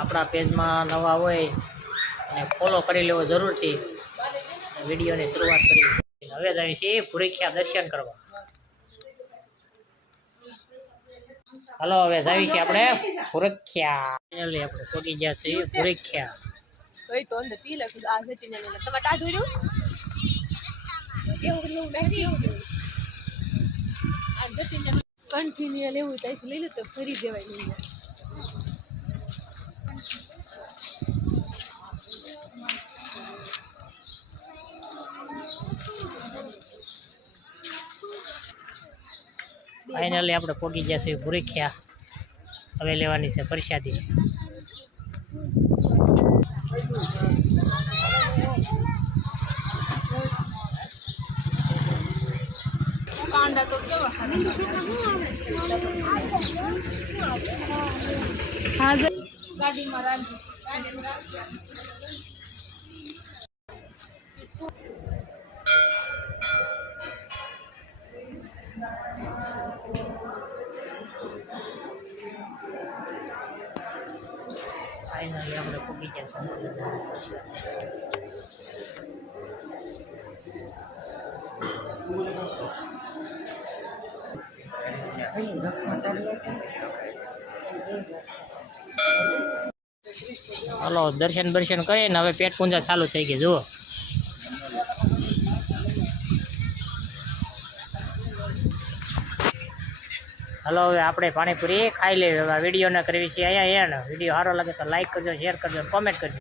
આપણા પેજમાં નવા હોય અને ફોલો કરી લેવો જરૂરથી. વિડીયોની શરૂઆત કરી. હવે જ આવી છીએ ભૂરીખ્યા દર્શન કરવા. હાલો હવે જાવી છે આપણે ભૂરીખ્યા. આપણે પહોંચી ગયા છીએ ભૂરીખ્યા. તો અંદર તિલક આ જતી ને તમારે ટાઢું રહ્યું કેવું લેવું કેવું આ જતી ને કન્ટિન્યુ લેવું તો લઈ લે તો ફરી દેવાય લઈ જાય. ફાઇનલી આપણે પહોંચી ગયા છીએ ભૂરીખ્યા. હવે લેવાની છે પ્રસાદી. કાંડા તો હાજર ગાડીમાં રાંધી ફાઇનલી આપણે પહોંચી ગયા છીએ. હાલો દર્શન કરીને હવે પેટ પૂંજા ચાલુ થઈ ગઈ. જુઓ હાલો હવે આપણે પાણીપુરી ખાઈ લેવી. હવે વિડીયોને કરવી છે અહીંયા. વિડીયો સારો લાગે તો લાઈક કરજો, શેર કરજો, કોમેન્ટ કરજો.